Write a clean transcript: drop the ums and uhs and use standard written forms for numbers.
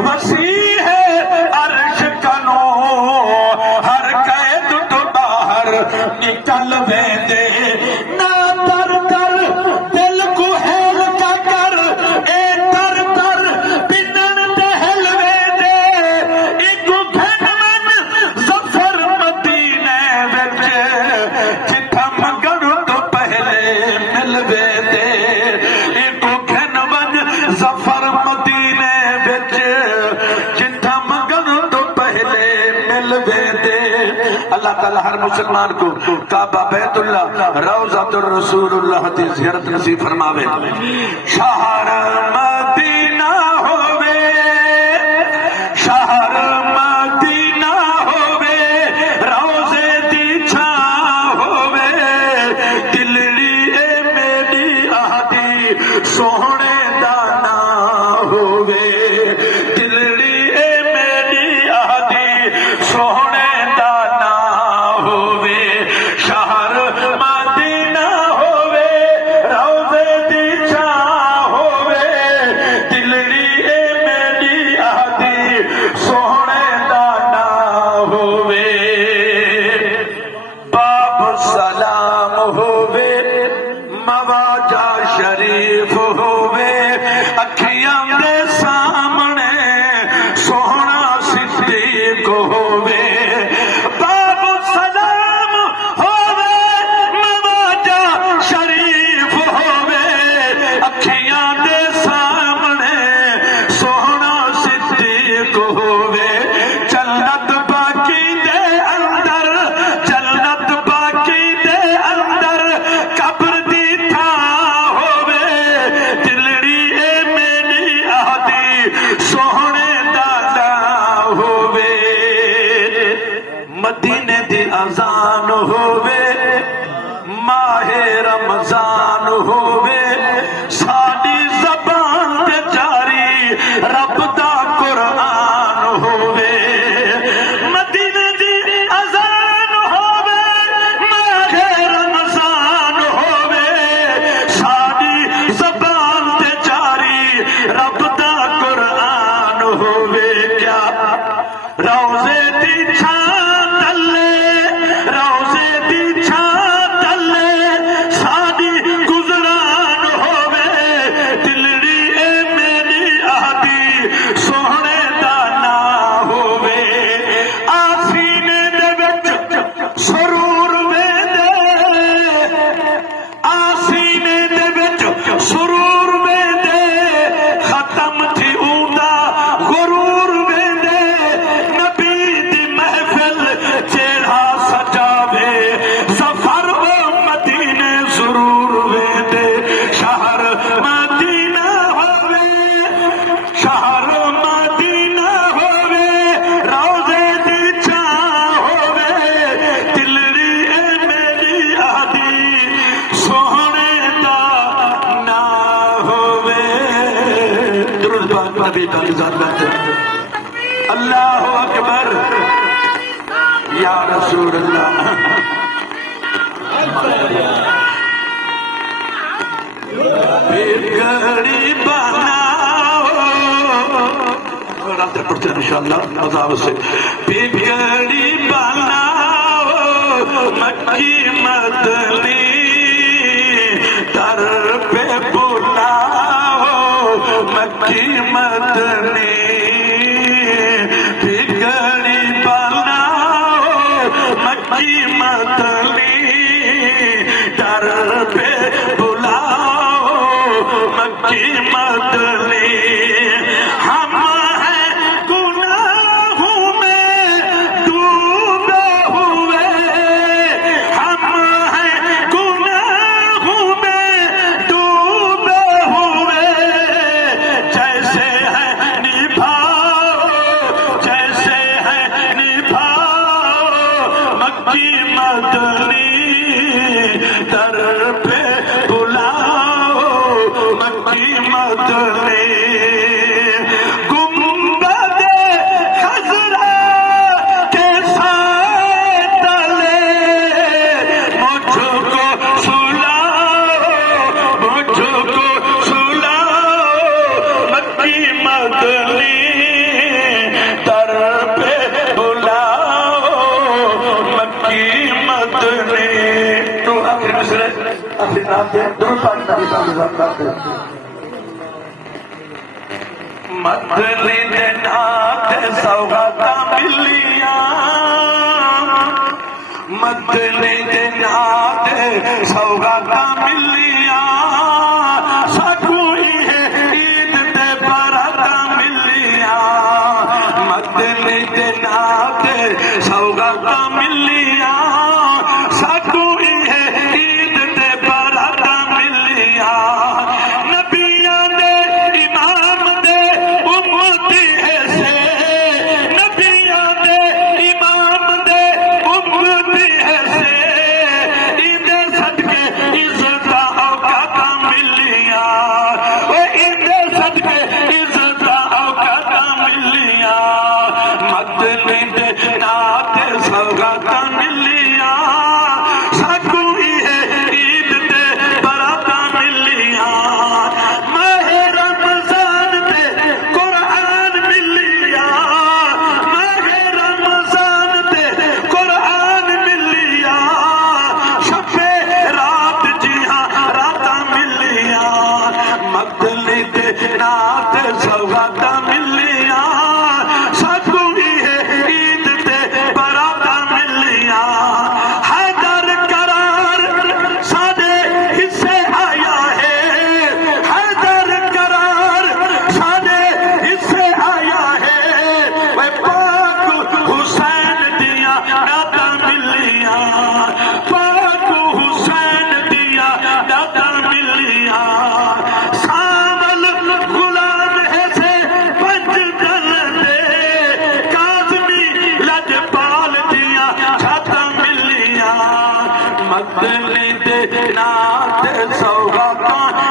وسیع ہے عرش کنو ہر قید تو باہر نکل ویندے نہ در در دل کو ہیل کا کر اے در در پنن تے ہل ویندے ایکو گھن من ظفر مدینے وچ جتھا منگن تو پہلے مل ویندے ایکو گھن من ظفر مدینے وچ جتھا منگن تو پہلے مل ویندے اللہ تعالی ہر مسلمان کو کعبہ بیت اللہ روضۃ الرسول اللہ دی زیارت نصیب فرماوے شہر مدینہ ہووے شہر مدینہ ہووے روضے دی چھاں ہووے دلڑی اے میری آہدی سوہنے دا نام ہووے دلڑی اے میری آہدی سوہنے دا نام ہووے شہر مدینہ ہووے روضے دی چھاں ہووے دلڑی اے میری آہدی سوہنے دا نام ہووے باب سلام ہووے مواجہ شریف ہووے اکھیاں دے سامنے سوہنا صدیق ہووے باب سلام ہووے مواجہ شریف ہووے اکھیاں دے سامنے سوہنا صدیق ہووے جنت باقی دے اندر جنت باقی دے اندر قبر دی تھاں ہووے دلڑی اے میری آہدی سوہنے دا نام ہووے مدینے دی اذان ہووے ماہ رمضان ہووے ساڈی زبان تے جاری رب دا قرآن ہووے مدینے دی اذان ہووے ماہ رمضان ہووے ساڈی زبان تے جاری رب دا قرآن ہووے کیا روضے دی چھاں تلے روضے دی چھاں تلے ساڈی گزران ہووے دلڑی اے میری آہدی سوہنے دا نام ہووے آسینے دے وچ سرور ویندے آسینے دے وچ سرور ویندے ختم تھی اوندا غرور ویندے نبی دی محفل جیڑا سجاوے سفر او مدینے ضرور ویندے شہر مدینہ ہووے شہر مدینہ ہووے روضے دی چھاں ہووے دلڑی اے میری آہدی سوہنے دا نام ہووے درود پاک نبی تعالی ذات بیٹھے اللہ اکبر یا رسول اللہ بگڑی بناؤ رات پڑھتے ہیں انشاءاللہ عذاب سے بگڑی بناؤ مکی مدنی در پہ بلاؤ مکی مدنی بگڑی بناؤ مکی مدنی در پہ بلاؤ مکی مدنی ہم ہیں گناہوں میں ڈوبے ہوئے ہم ہیں گناہوں میں ڈوبے ہوئے جیسے ہیں نبھا کرتے درست نبی کا نظام کرتے مدلی دے نات سوغاتا ملیاں مدلی دے نات سوغاتا ملیاں سکوئی ہے عید دے براتا ملیاں مدلی دے نات سوغاتا ملیاں سکوئی ہے عید دے براتا ملیاں نبیاں دے امام دے امتی ایسے نبیاں دے امام دے امتی ایسے عید صدقے عزت اوقات ملیاں وہ عید صدقے عزت اوقات ملیاں مدنی دے نات سوغات ملیاں سکوئی ہے عید دے برات ملیاں ماہ رمضان دے قرآن ملیاں ماہ رمضان دے قرآن ملیاں شب رات جہاں رات ملیاں مدنی دے نات سوغات ملیاں سکوئی ہے عید دے برات ملیاں حیدر قرار سادے حصے آیا ہے حیدر قرار سادے حصے آیا ہے وہ پاک حسین دیا دادا ملیاں پاک حسین دیا دادا ملیاں سامل غلام ہے سے پنج دل دے کاظمی لجپال دیا چھاتا ملیاں مدنی دے نات سوغات